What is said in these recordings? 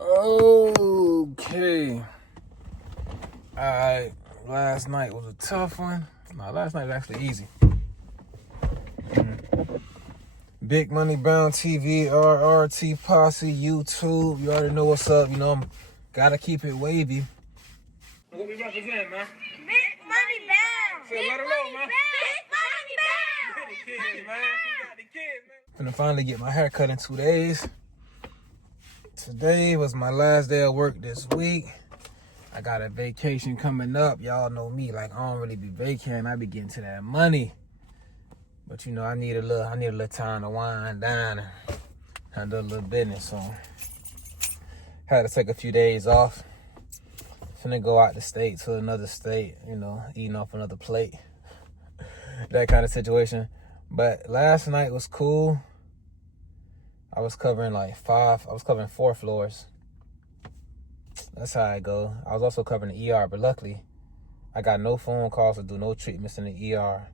Okay. Alright. Last night was a tough one. No, last night was actually easy. Big Money Brown TV, RRT Posse, YouTube. You already know what's up. You know, gotta keep it wavy. What we represent, man? Big Money Brown. Say let her know, man. Big Money Brown. The kids, man. You got the kids, man. Finna finally get my hair cut in 2 days. Today was my last day of work this week. I got a vacation coming up. Y'all know me, like I don't really be vacating. I be getting to that money. But you know, I need a little time to wind down and handle a little business. So had to take a few days off. Finna go out the state to another state, you know, eating off another plate. That kind of situation. But last night was cool. I was covering 4 floors. That's how I go. I was also covering the ER, but luckily I got no phone calls to do no treatments in the ER.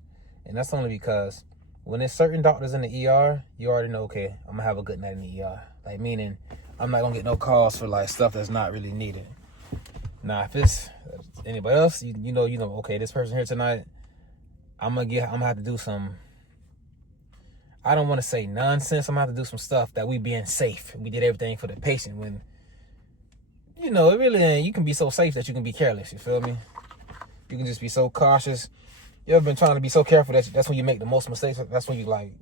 And that's only because when there's certain doctors in the ER, you already know, okay, I'm gonna have a good night in the ER. Like, meaning I'm not gonna get no calls for like stuff that's not really needed. Now, if it's anybody else, you know, okay, this person here tonight, I'm gonna have to do some, I don't want to say nonsense. I'm gonna have to do some stuff that we being safe. We did everything for the patient when, you know, it really ain't. You can be so safe that you can be careless. You feel me? You can just be so cautious. You ever been trying to be so careful that that's when you make the most mistakes? That's when you like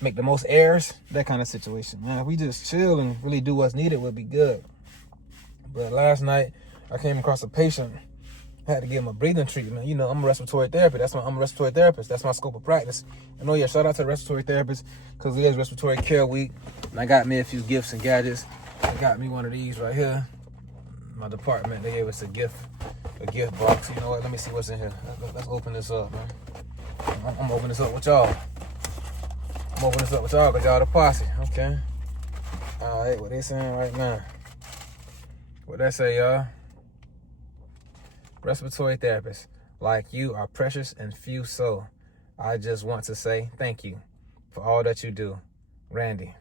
make the most errors? That kind of situation. Man, if we just chill and really do what's needed, we'll be good. But last night, I came across a patient. I had to give him a breathing treatment. You know, I'm a respiratory therapist. I'm a respiratory therapist. That's my scope of practice. And oh yeah, shout out to the respiratory therapist because it is Respiratory Care Week. And I got me a few gifts and gadgets. I got me one of these right here. My department, they gave us a gift box. You know what? Let me see what's in here. Let's open this up, man. I'm gonna open this up with y'all. I'm opening this up with y'all because y'all the posse. Okay. All right, what they saying right now? What that say, y'all? Respiratory therapist, like you are precious and few so. I just want to say thank you for all that you do. Randy.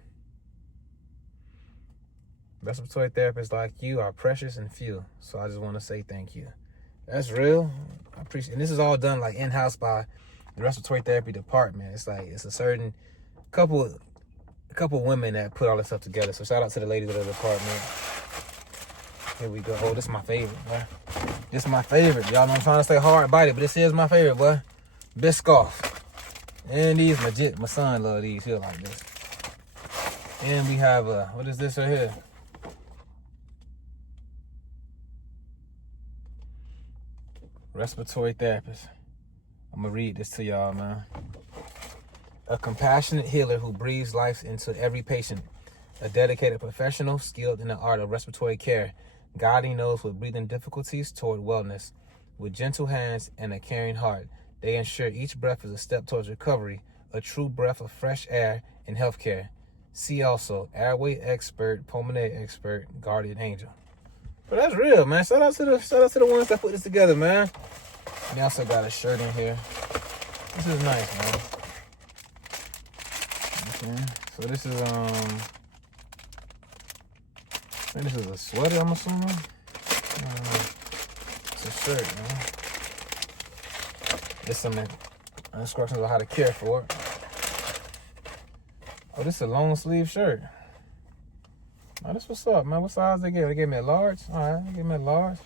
Respiratory therapists like you are precious and few, so I just want to say thank you. That's real. I appreciate it. And this is all done like in-house by the respiratory therapy department. It's like it's a certain couple women that put all this stuff together. So shout out to the ladies of the department. Here we go. Oh, this is my favorite, boy. This is my favorite. Y'all know I'm trying to stay hard-bodied, but this is my favorite, boy. Biscoff. And these legit. My son love these. He'll like this. And we have what is this right here? Respiratory therapist. I'm gonna read this to y'all, man. A compassionate healer who breathes life into every patient. A dedicated professional skilled in the art of respiratory care, guiding those with breathing difficulties toward wellness. With gentle hands and a caring heart, they ensure each breath is a step towards recovery, a true breath of fresh air in healthcare. See also, airway expert, pulmonary expert, guardian angel. But that's real, man. Shout out to the ones that put this together, man. They also got a shirt in here. This is nice, man. Okay, so this is and this is a sweater, I'm assuming. It's a shirt, man. There's some instructions on how to care for it. Oh, this is a long sleeve shirt. Oh, this what's up, man. What size they gave? They gave me a large? All right, they gave me a large.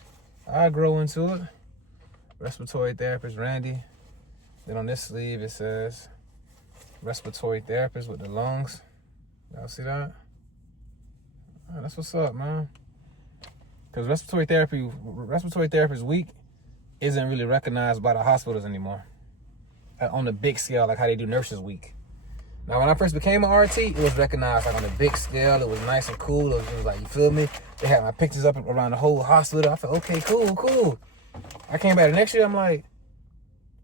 I grow into it. Respiratory therapist, Randy. Then on this sleeve, it says respiratory therapist with the lungs. Y'all see that? Right, that's what's up, man. Because respiratory therapist week isn't really recognized by the hospitals anymore. On the big scale, like how they do nurses week. Now, when I first became an RT, it was recognized like on a big scale. It was nice and cool. It was like, you feel me? They had my pictures up around the whole hospital. I felt, okay, cool. I came back the next year. I'm like,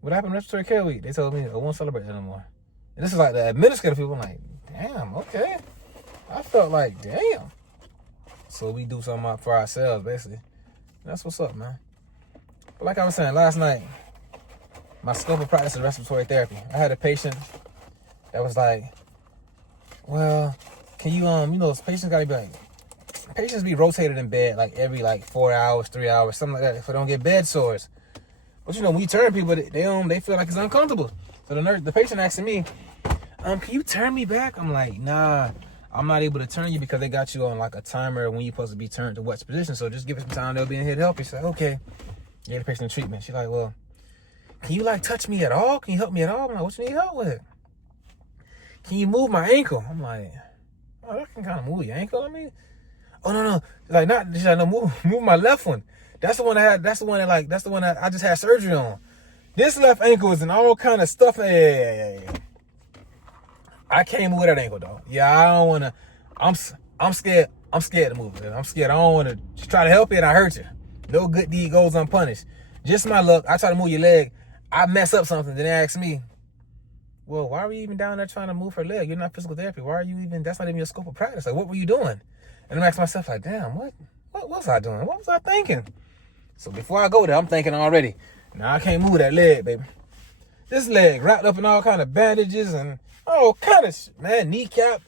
what happened to Respiratory Care Week? They told me I won't celebrate that no more. And this is like the administrative people. I'm like, damn, okay. I felt like, damn. So we do something for ourselves, basically. That's what's up, man. But like I was saying, last night, my scope of practice is respiratory therapy. I had a patient that was like, well, can you, patients gotta be like, patients be rotated in bed like every like 4 hours, 3 hours, something like that, if they don't get bed sores. But you know, when you turn people, they feel like it's uncomfortable. So the patient asking me, can you turn me back? I'm like, nah, I'm not able to turn you because they got you on like a timer when you're supposed to be turned to what position. So just give it some time. They'll be in here to help you. She's like, okay. Get the patient treatment. She's like, well, can you like touch me at all? Can you help me at all? I'm like, what you need help with? Can you move my ankle? I'm like, oh, I can kind of move your ankle. I mean, oh no, like not. She's like, no, move my left one. That's the one that's the one that I just had surgery on. This left ankle is in all kind of stuff. Yeah. I can't move that ankle, dog. Yeah, I don't wanna. I'm scared. I'm scared to move it. I'm scared. I don't wanna just try to help you and I hurt you. No good deed goes unpunished. Just my luck. I try to move your leg. I mess up something. Then they ask me, well, why were you even down there trying to move her leg? You're not physical therapy. Why are you even? That's not even your scope of practice. Like, what were you doing? And I'm asking myself, like, damn, what was I doing? What was I thinking? So before I go there, I'm thinking already. Now I can't move that leg, baby. This leg wrapped up in all kind of bandages and all kind of shit, man. Kneecap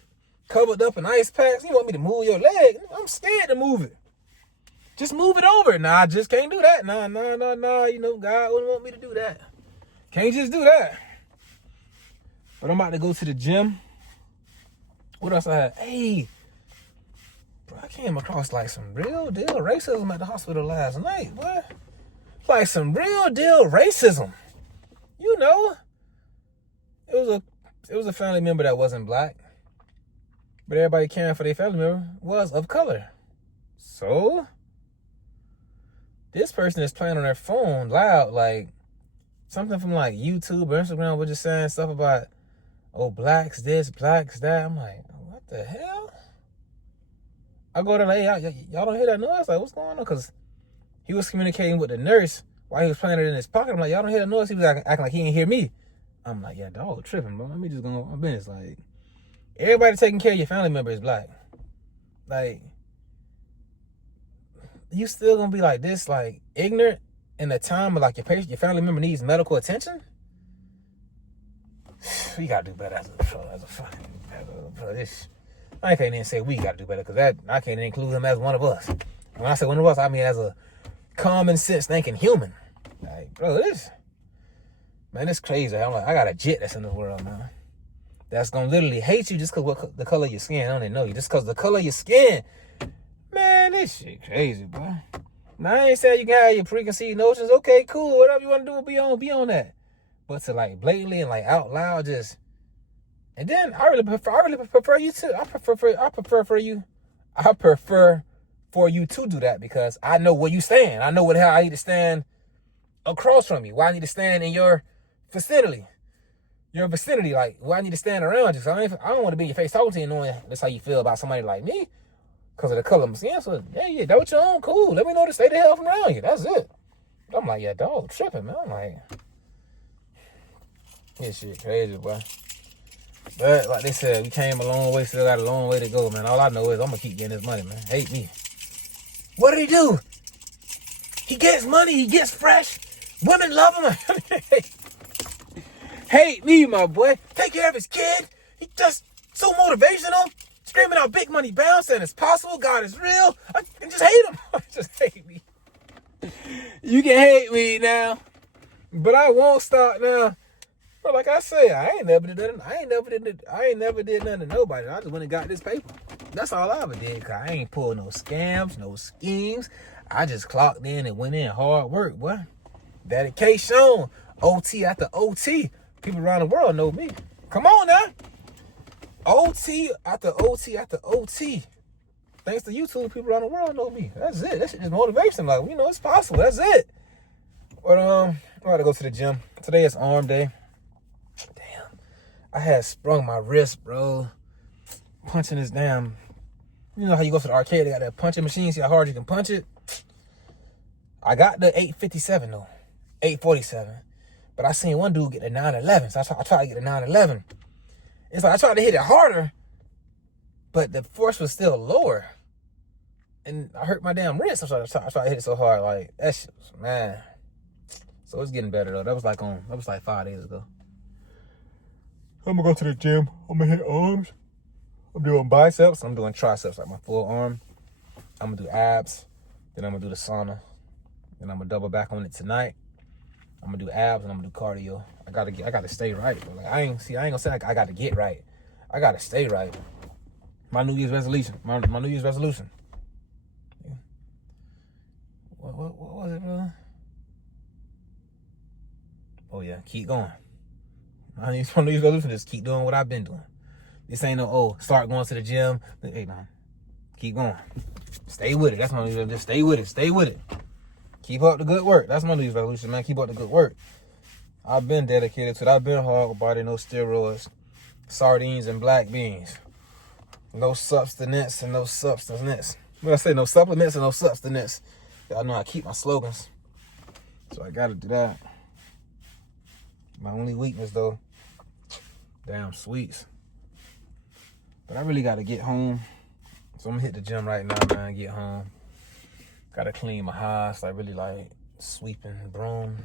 covered up in ice packs. You want me to move your leg? I'm scared to move it. Just move it over. Nah, I just can't do that. Nah. You know, God wouldn't want me to do that. Can't just do that. But I'm about to go to the gym. What else I had? Hey, bro, I came across like some real deal racism at the hospital last night, boy. Like some real deal racism. You know, it was a family member that wasn't black, but everybody caring for their family member was of color. So this person is playing on their phone loud, like something from like YouTube or Instagram, was just saying stuff about, oh, blacks this, blacks that. I'm like, what the hell? I go to like, y'all don't hear that noise? Like, what's going on? Because he was communicating with the nurse while he was playing it in his pocket. I'm like, y'all don't hear that noise? He was acting like he didn't hear me. I'm like, yeah, dog, tripping, bro. Let me just go on my business. Like, everybody taking care of your family member is black. Like, you still gonna be like this, like ignorant in the time of like your family member needs medical attention? We gotta do better as a this. I can't even say we gotta do better because that I can't include him as one of us. When I say one of us, I mean as a common sense thinking human. Like, bro, it's crazy. I'm like, I got a jit that's in this world, man. That's gonna literally hate you just because the color of your skin. I don't even know you. Just because the color of your skin. Man, this shit crazy, boy. Now, I ain't saying you can have your preconceived notions. Okay, cool. Whatever you want to do, be on that. But to like blatantly and like out loud just. And then I really prefer you to. I prefer for you to do that because I know where you stand. I know what the hell I need to stand across from you. Why I need to stand in your vicinity. Like where I need to stand around you. So I don't want to be in your face talking to you knowing that's how you feel about somebody like me. Because of the color of my skin. So, yeah, that what you on? Cool. Let me know to stay the hell from around you. That's it. I'm like, yeah, dog, tripping, man. I'm like, this shit crazy, boy. But, like they said, we came a long way, still got a long way to go, man. All I know is I'm going to keep getting this money, man. Hate me. What did he do? He gets money. He gets fresh. Women love him. Hate me, my boy. Take care of his kid. He just so motivational. Screaming out big money bounce and it's possible. God is real. I just hate him. Just hate me. You can hate me now, but I won't stop now. But like I say, I ain't never did nothing to nobody. I just went and got this paper. That's all I ever did. Cause I ain't pulled no scams, no schemes. I just clocked in and went in hard work, boy. Dedication. OT after OT. People around the world know me. Come on now. OT after OT after OT. Thanks to YouTube, people around the world know me. That's it. That shit is motivation. Like, you know, it's possible. That's it. But I'm about to go to the gym. Today is arm day. Damn. I had sprung my wrist, bro. Punching this damn. You know how you go to the arcade, they got that punching machine, see how hard you can punch it? I got the 857 though. 847. But I seen one dude get the 911. So I tried to get the 911. It's like I tried to hit it harder, but the force was still lower. And I hurt my damn wrist. I tried to hit it so hard. Like, that shit was, man. So it's getting better, though. That was like 5 days ago. I'm going to go to the gym. I'm going to hit arms. I'm doing biceps. I'm doing triceps, like my full arm. I'm gonna do abs, then I'm gonna do the sauna, then I'm gonna double back on it tonight. I'm gonna do abs and I'm gonna do cardio. I gotta stay right, bro. Like I ain't gonna say like I gotta get right. I gotta stay right. My New Year's resolution. My New Year's resolution. Yeah. What was it, bro? Oh yeah, keep going. My New Year's resolution is keep doing what I've been doing. This ain't no start going to the gym. Hey man, keep going. Stay with it. That's my New Year's resolution. Just stay with it. Stay with it. Keep up the good work. That's my New Year's resolution, man. Keep up the good work. I've been dedicated to it. I've been hard body, no steroids, sardines and black beans. No substance and no substance. When I say no supplements and no substance, y'all know I keep my slogans. So I gotta do that. My only weakness though, damn sweets. But I really gotta get home. So I'm gonna hit the gym right now, man, get home. Gotta clean my house, like really like sweeping, broom,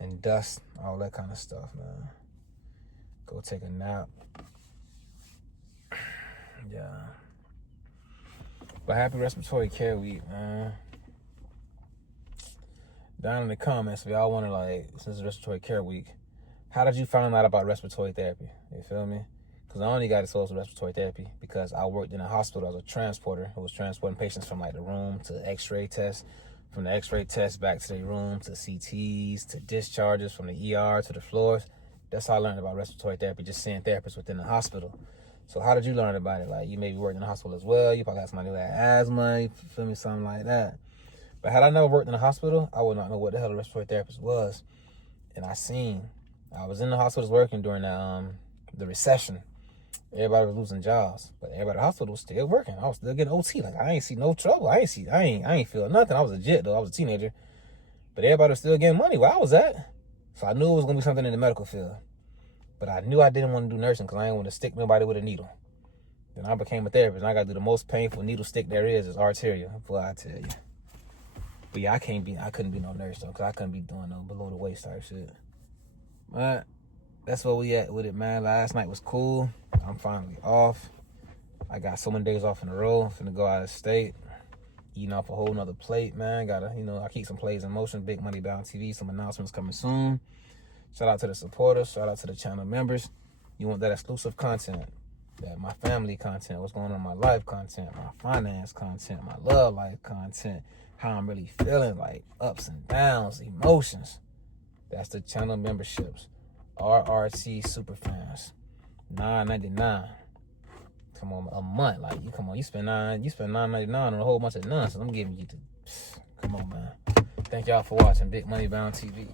and dust, all that kind of stuff, man. Go take a nap. Yeah. But happy Respiratory Care Week, man. Down in the comments, if y'all want to, like, since it's Respiratory Care Week, how did you find out about respiratory therapy? You feel me? Because I only got exposed to respiratory therapy because I worked in a hospital as a transporter who was transporting patients from like the room to x-ray tests, from the x-ray test back to the room to CTs to discharges from the ER to the floors. That's how I learned about respiratory therapy, just seeing therapists within the hospital. So how did you learn about it? Like you maybe worked in the hospital as well. You probably had somebody who had asthma, you feel me, something like that. But had I never worked in a hospital, I would not know what the hell a respiratory therapist was. And I was in the hospitals working during the recession. Everybody was losing jobs, but everybody at the hospital was still working. I was still getting OT. Like I ain't see no trouble. I ain't feel nothing. I was legit though. I was a teenager, but everybody was still getting money where I was at. So I knew it was gonna be something in the medical field. But I knew I didn't want to do nursing because I didn't want to stick nobody with a needle. Then I became a therapist and I got to do the most painful needle stick there is arterial. Boy, I tell you. But yeah, I couldn't be no nurse though because I couldn't be doing no below the waist type shit. But that's where we at with it, man. Last night was cool. I'm finally off. I got so many days off in a row. I'm finna go out of state. Eating off a whole nother plate, man. I keep some plays in motion. Big Money Bound TV. Some announcements coming soon. Shout out to the supporters. Shout out to the channel members. You want that exclusive content. That my family content. What's going on in my life content. My finance content. My love life content. How I'm really feeling. Like ups and downs. Emotions. That's the channel memberships. RRT Superfans. $9.99. Come on, a month. Like you spend $9.99 on a whole bunch of nonsense. I'm giving you come on, man. Thank y'all for watching Big Money Bound TV.